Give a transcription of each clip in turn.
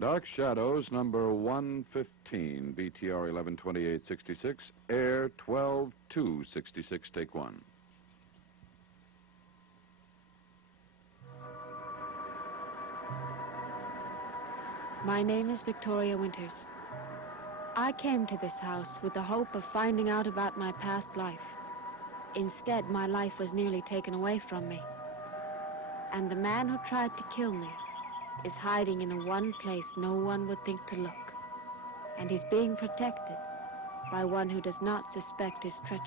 Dark Shadows, number 115, BTR 112866, air 12266, take one. My name is Victoria Winters. I came to this house with the hope of finding out about my past life. Instead, my life was nearly taken away from me. And the man who tried to kill me is hiding in the one place no one would think to look. And he's being protected by one who does not suspect his treachery.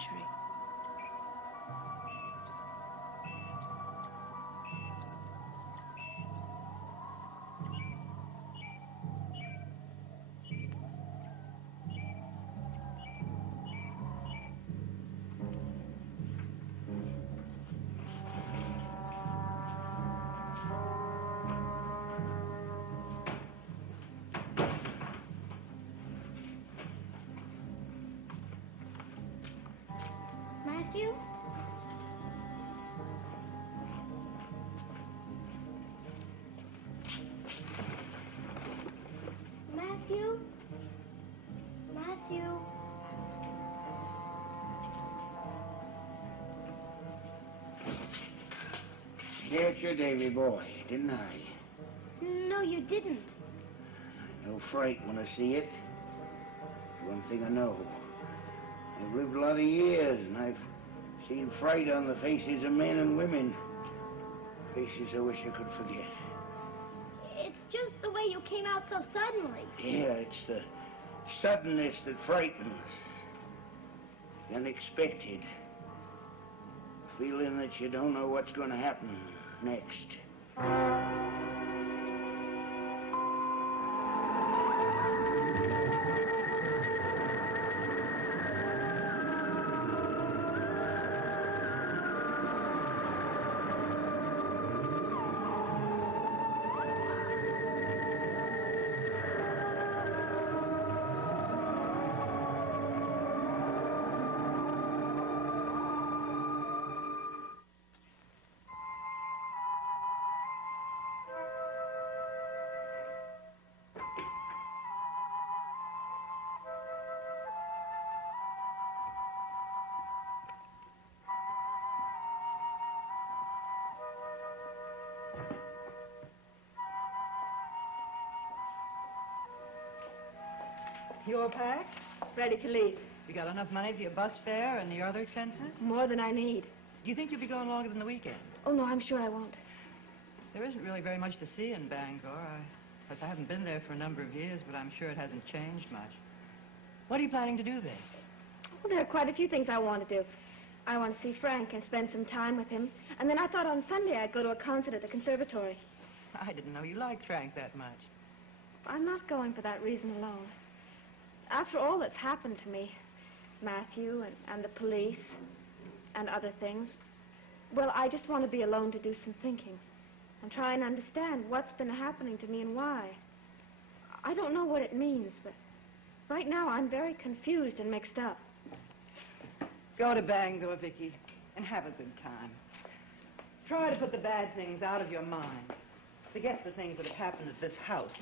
Matthew? Matthew? Matthew? Scared you, Davy boy, didn't I? No, you didn't. I know fright when I see it. One thing I know. I've lived a lot of years, and I've seen fright on the faces of men and women. Faces I wish I could forget. It's just the way you came out so suddenly. Yeah, it's the suddenness that frightens. The unexpected. Feeling that you don't know what's going to happen next. You all packed? Ready to leave. You got enough money for your bus fare and your other expenses? More than I need. Do you think you'll be going longer than the weekend? Oh, no, I'm sure I won't. There isn't really very much to see in Bangor. I haven't been there for a number of years, but I'm sure it hasn't changed much. What are you planning to do there? Well, there are quite a few things I want to do. I want to see Frank and spend some time with him. And then I thought on Sunday I'd go to a concert at the conservatory. I didn't know you liked Frank that much. I'm not going for that reason alone. After all that's happened to me, Matthew and the police and other things, well, I just want to be alone to do some thinking and try and understand what's been happening to me and why. I don't know what it means, but right now I'm very confused and mixed up. Go to Bangor, Vicky, and have a good time. Try to put the bad things out of your mind. Forget the things that have happened at this house.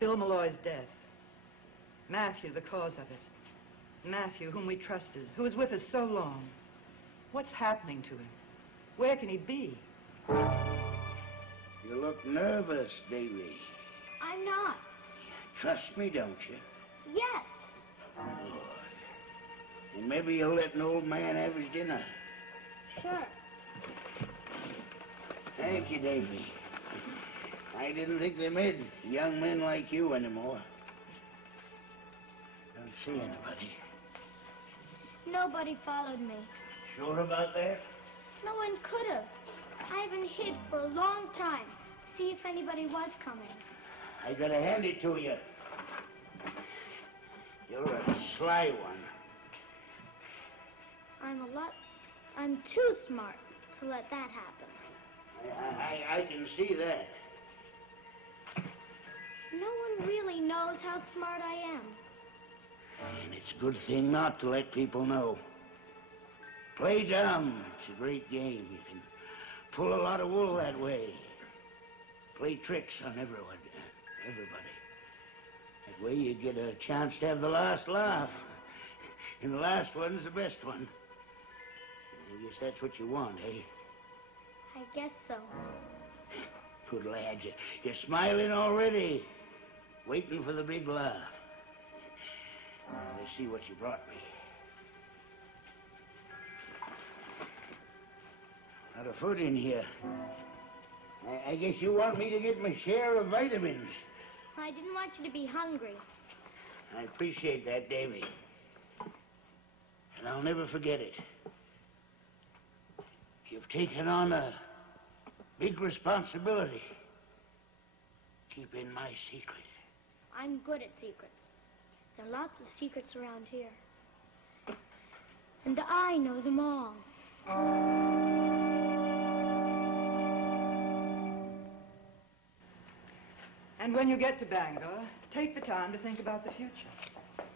Bill Malloy's death. Matthew, the cause of it. Matthew, whom we trusted, who was with us so long. What's happening to him? Where can he be? You look nervous, Davy. I'm not. Trust me, don't you? Yes. Good. And maybe you'll let an old man have his dinner. Sure. Thank you, Davy. I didn't think they made young men like you anymore. Don't see anybody. Nobody followed me. Sure about that? No one could have. I haven't hid for a long time to see if anybody was coming. I gotta hand it to you. You're a sly one. I'm too smart to let that happen. I can see that. No one really knows how smart I am. And it's a good thing not to let people know. Play dumb. It's a great game. You can pull a lot of wool that way. Play tricks on everyone. Everybody. That way you get a chance to have the last laugh. And the last one's the best one. I guess that's what you want, eh? I guess so. Good lad, you're smiling already. Waiting for the big laugh. Now, let's see what you brought me. Not a foot in here. I guess you want me to get my share of vitamins. I didn't want you to be hungry. I appreciate that, Davy. And I'll never forget it. You've taken on a big responsibility. Keeping my secret. I'm good at secrets. There are lots of secrets around here. And I know them all. And when you get to Bangor, take the time to think about the future.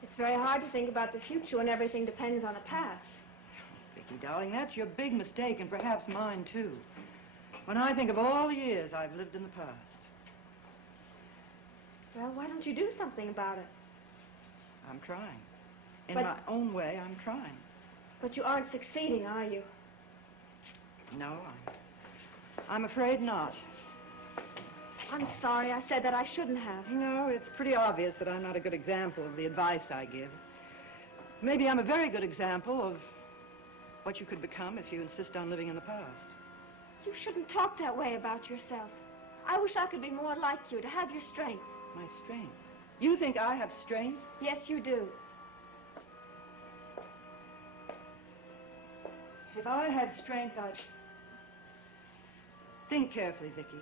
It's very hard to think about the future when everything depends on the past. Vicky, darling, that's your big mistake, and perhaps mine, too. When I think of all the years I've lived in the past. Well, why don't you do something about it? I'm trying. In But- my own way, I'm trying. But you aren't succeeding, are you? No, I'm afraid not. I'm sorry I said that. I shouldn't have. No, it's pretty obvious that I'm not a good example of the advice I give. Maybe I'm a very good example of what you could become if you insist on living in the past. You shouldn't talk that way about yourself. I wish I could be more like you, to have your strength. My strength. You think I have strength? Yes, you do. If I had strength, I'd... Think carefully, Vicky.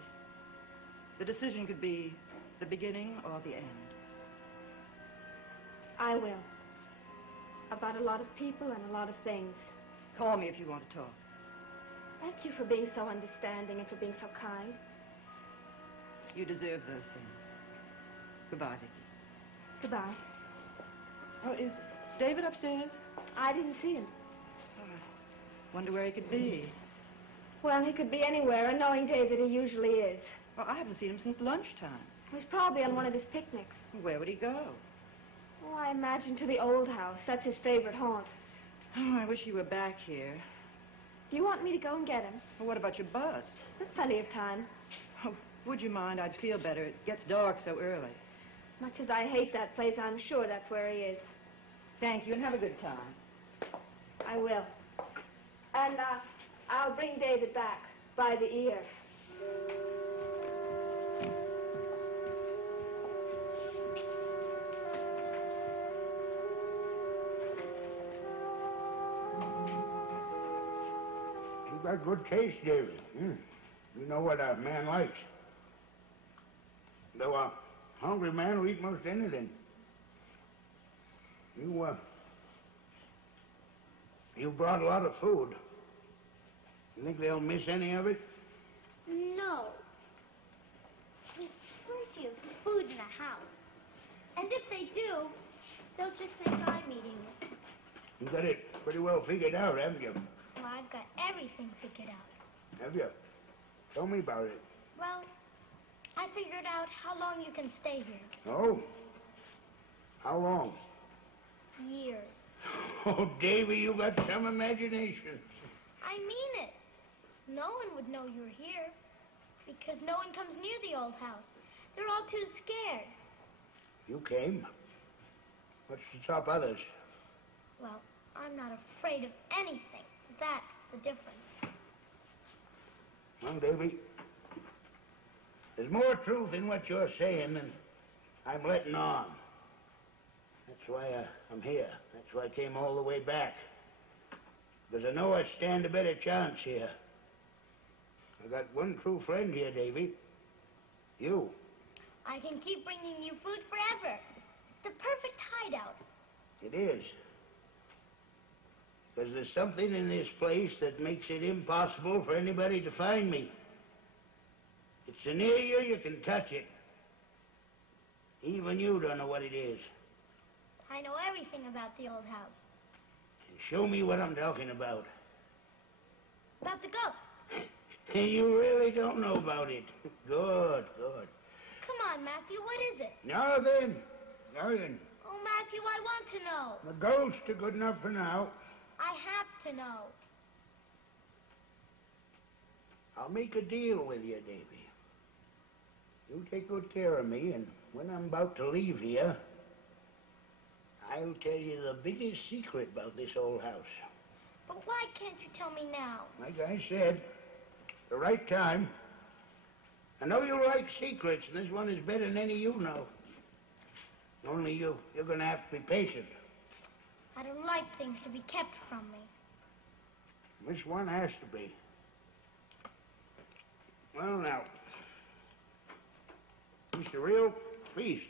The decision could be the beginning or the end. I will. About a lot of people and a lot of things. Call me if you want to talk. Thank you for being so understanding and for being so kind. You deserve those things. Goodbye, Vicky. Goodbye. Oh, is David upstairs? I didn't see him. Oh, I wonder where he could be. Well, he could be anywhere, and knowing David, he usually is. Well, I haven't seen him since lunchtime. He's probably on one of his picnics. Where would he go? Oh, I imagine to the old house. That's his favorite haunt. Oh, I wish he were back here. Do you want me to go and get him? Well, what about your bus? There's plenty of time. Oh, would you mind? I'd feel better. It gets dark so early. Much as I hate that place, I'm sure that's where he is. Thank you, and have a good time. I will. And, I'll bring David back by the ear. You got good taste, Davy. You know what a man likes. Though a hungry man will eat most anything. You brought a lot of food. You think they'll miss any of it? No. There's plenty of food in the house. And if they do, they'll just think I'm eating it. You got it pretty well figured out, haven't you? Well, I've got everything figured out. Have you? Tell me about it. Well, I figured out how long you can stay here. Oh? How long? Years. Oh, Davy, you got some imagination. I mean it. No one would know you're here because no one comes near the old house. They're all too scared. You came. What's to stop others? Well, I'm not afraid of anything. That's the difference. Well, Davy, there's more truth in what you're saying than I'm letting on. That's why I'm here. That's why I came all the way back. Because I know I stand a better chance here. I got one true friend here, Davy. You. I can keep bringing you food forever. The perfect hideout. It is. Because there's something in this place that makes it impossible for anybody to find me. It's so near you, you can touch it. Even you don't know what it is. I know everything about the old house. Show me what I'm talking about. About the ghost. You really don't know about it. Good, good. Come on, on, Matthew. What is it? Nothing. Nothing. Oh, Matthew, I want to know. The ghosts are good enough for now. I have to know. I'll make a deal with you, Davy. You take good care of me, and when I'm about to leave here, I'll tell you the biggest secret about this old house. But why can't you tell me now? Like I said, the right time. I know you like secrets, and this one is better than any you know. Only you're going to have to be patient. I don't like things to be kept from me. This one has to be. Well, now, it's a real feast.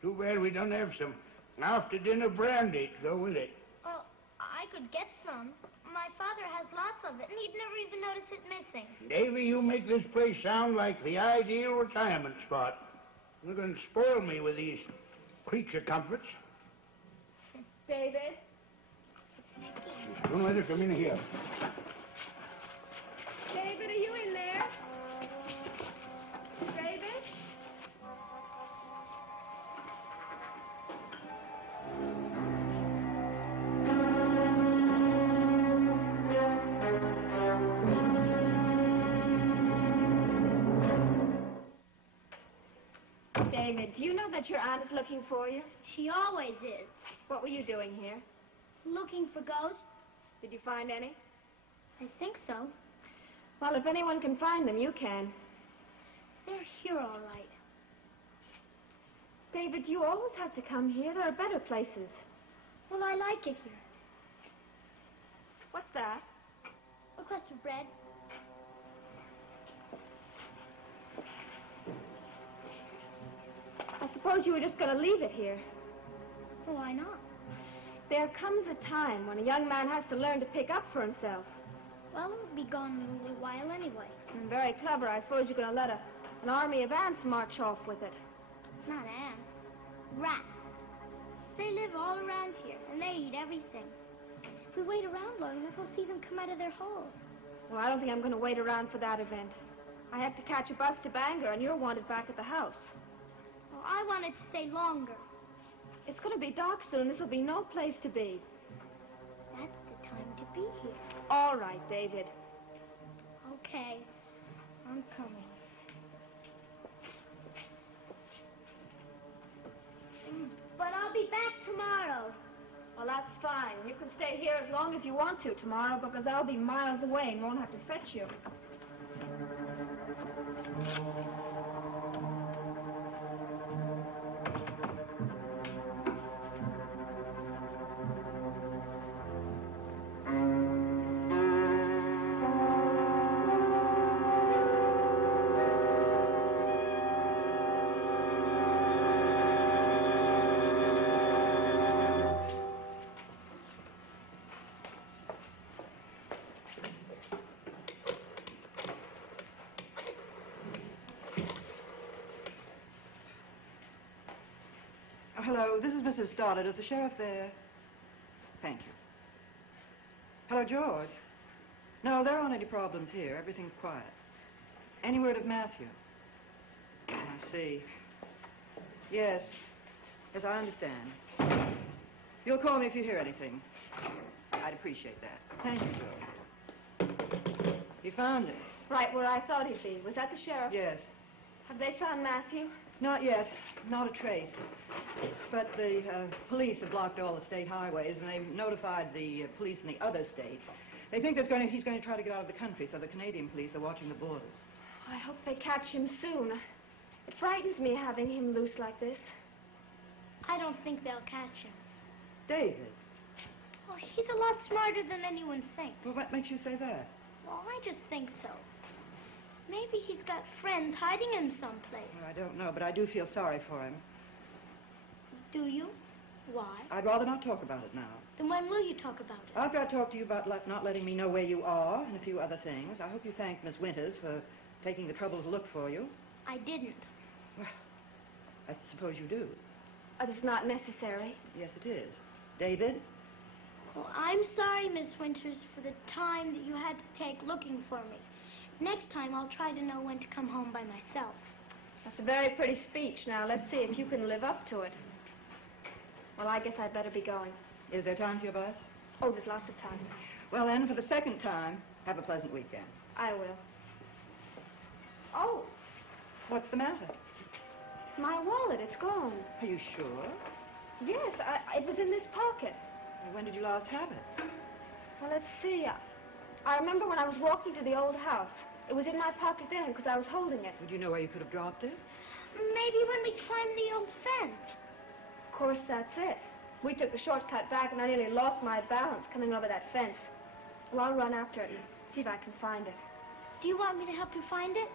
Too bad we don't have some after-dinner brandy to go with it. Well, I could get some. My father has lots of it, and he'd never even notice it missing. Davy, you make this place sound like the ideal retirement spot. You're going to spoil me with these creature comforts. David? Don't let her come in here. David, are you in there? David? David, do you know that your aunt is looking for you? She always is. What were you doing here? Looking for ghosts? Did you find any? I think so. Well, if anyone can find them, you can. They're here all right. David, you always have to come here. There are better places. Well, I like it here. What's that? A crust of bread. I suppose you were just going to leave it here. Well, why not? There comes a time when a young man has to learn to pick up for himself. Well, it'll be gone in a little while anyway. Very clever. I suppose you're going to let an army of ants march off with it. Not ants. Rats. They live all around here, and they eat everything. If we wait around long enough, we'll see them come out of their holes. Well, I don't think I'm going to wait around for that event. I have to catch a bus to Bangor, and you're wanted back at the house. Well, I wanted to stay longer. It's going to be dark soon. This will be no place to be. That's the time to be here. All right, David. Okay. I'm coming. But I'll be back tomorrow. Well, that's fine. You can stay here as long as you want to tomorrow because I'll be miles away and won't have to fetch you. Hello, this is Mrs. Stoddard. Is the sheriff there? Thank you. Hello, George. No, there aren't any problems here. Everything's quiet. Any word of Matthew? I see. Yes. Yes, I understand. You'll call me if you hear anything. I'd appreciate that. Thank you, George. You found him? Right where I thought he'd be. Was that the sheriff? Yes. Have they found Matthew? Not yet. Not a trace. But the police have blocked all the state highways, and they've notified the police in the other states. They think he's going to try to get out of the country, so the Canadian police are watching the borders. I hope they catch him soon. It frightens me having him loose like this. I don't think they'll catch him. David. Well, he's a lot smarter than anyone thinks. Well, what makes you say that? Well, I just think so. Maybe he's got friends hiding in someplace. Well, I don't know, but I do feel sorry for him. Do you? Why? I'd rather not talk about it now. Then when will you talk about it? I've got to talk to you about not letting me know where you are and a few other things. I hope you thank Miss Winters for taking the trouble to look for you. I didn't. Well, I suppose you do. It's not necessary. Yes, it is. David? Well, I'm sorry, Miss Winters, for the time that you had to take looking for me. Next time, I'll try to know when to come home by myself. That's a very pretty speech. Now, let's see if you can live up to it. Well, I guess I'd better be going. Is there time for your bus? Oh, there's lots of time. Well, then, for the second time, have a pleasant weekend. I will. Oh, What's the matter? my wallet, it's gone. Are you sure? Yes, it was in this pocket. When did you last have it? Well, let's see. I remember when I was walking to the old house. It was in my pocket then because I was holding it. Would you know where you could have dropped it? Maybe when we climbed the old fence. Of course, that's it. We took the shortcut back and I nearly lost my balance coming over that fence. Well, I'll run after it and see if I can find it. Do you want me to help you find it?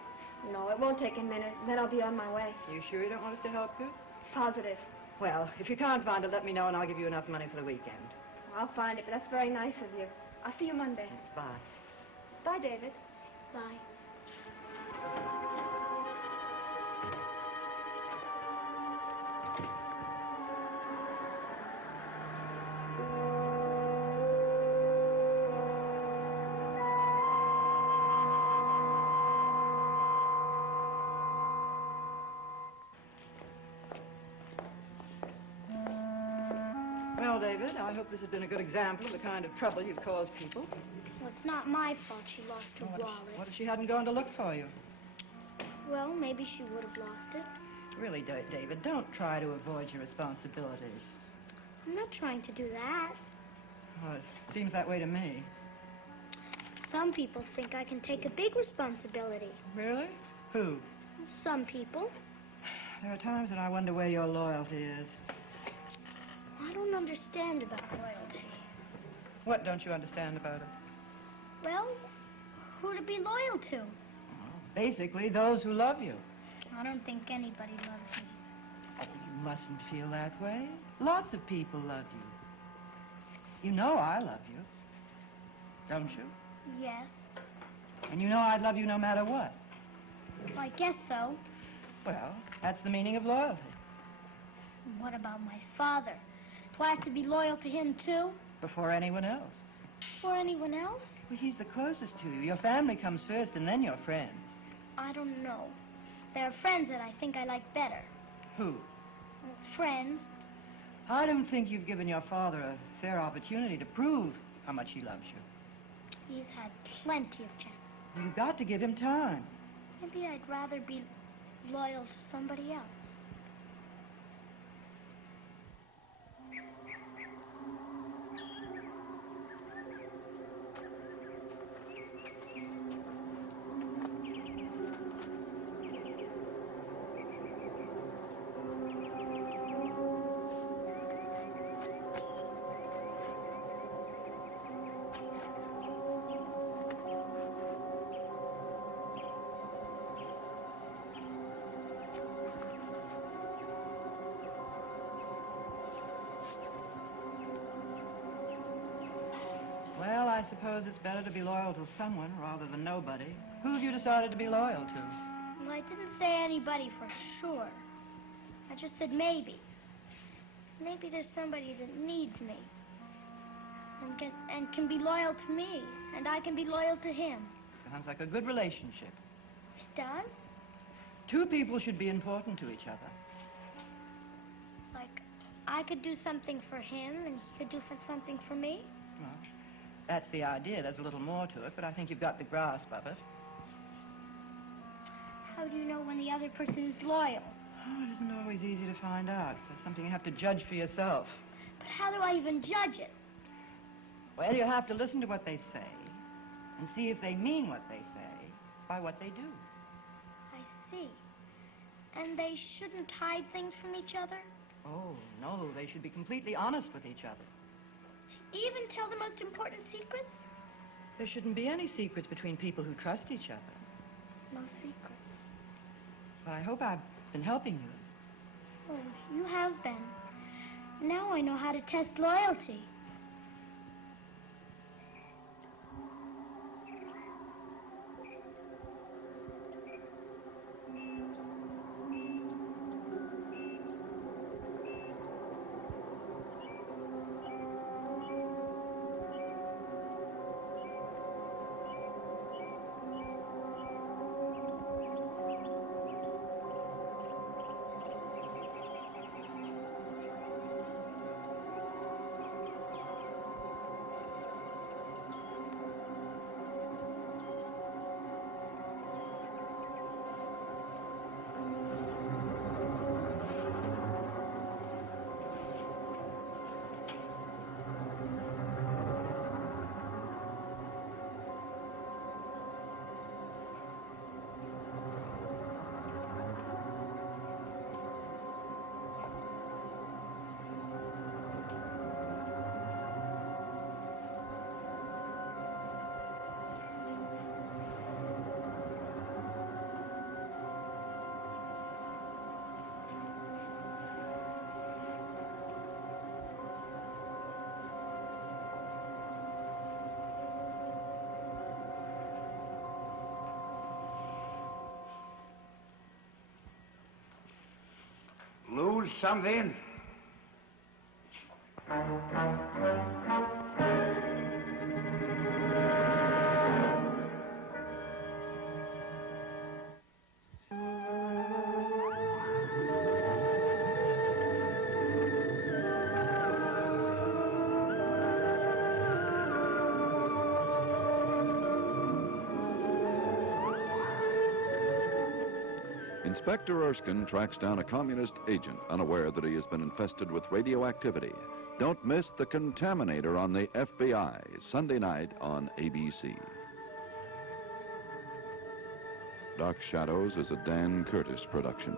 No, it won't take a minute. Then I'll be on my way. You sure you don't want us to help you? Positive. Well, if you can't find it, let me know and I'll give you enough money for the weekend. I'll find it, but that's very nice of you. I'll see you Monday. Bye. Bye, David. Bye. Well, David, I hope this has been a good example of the kind of trouble you've caused people. Well, it's not my fault she lost her wallet. What if she hadn't gone to look for you? Well, maybe she would have lost it. Really, David, don't try to avoid your responsibilities. I'm not trying to do that. Well, it seems that way to me. Some people think I can take a big responsibility. Really? Who? Some people. There are times when I wonder where your loyalty is. I don't understand about loyalty. What don't you understand about it? Well, who to be loyal to? Well, basically, those who love you. I don't think anybody loves me. Oh, you mustn't feel that way. Lots of people love you. You know I love you. Don't you? Yes. And you know I'd love you no matter what. Well, I guess so. Well, that's the meaning of loyalty. What about my father? Do I have to be loyal to him, too? Before anyone else. Or anyone else? Well, he's the closest to you. Your family comes first and then your friends. I don't know. There are friends that I think I like better. Who? Friends. I don't think you've given your father a fair opportunity to prove how much he loves you. He's had plenty of chances. You've got to give him time. Maybe I'd rather be loyal to somebody else. Well, I suppose it's better to be loyal to someone rather than nobody. Who have you decided to be loyal to? Well, I didn't say anybody for sure. I just said maybe. Maybe there's somebody that needs me. And can be loyal to me. And I can be loyal to him. Sounds like a good relationship. It does? Two people should be important to each other. Like, I could do something for him and he could do something for me? Well, that's the idea. There's a little more to it, but I think you've got the grasp of it. How do you know when the other person is loyal? Oh, it isn't always easy to find out. There's something you have to judge for yourself. But how do I even judge it? Well, you have to listen to what they say and see if they mean what they say by what they do. I see. And they shouldn't hide things from each other? Oh, no, they should be completely honest with each other. Even tell the most important secrets? There shouldn't be any secrets between people who trust each other. No secrets. Well, I hope I've been helping you. Oh, you have been. Now I know how to test loyalty. something. Inspector Erskine tracks down a communist agent unaware that he has been infested with radioactivity. Don't miss The Contaminator on the FBI, Sunday night on ABC. Dark Shadows is a Dan Curtis production.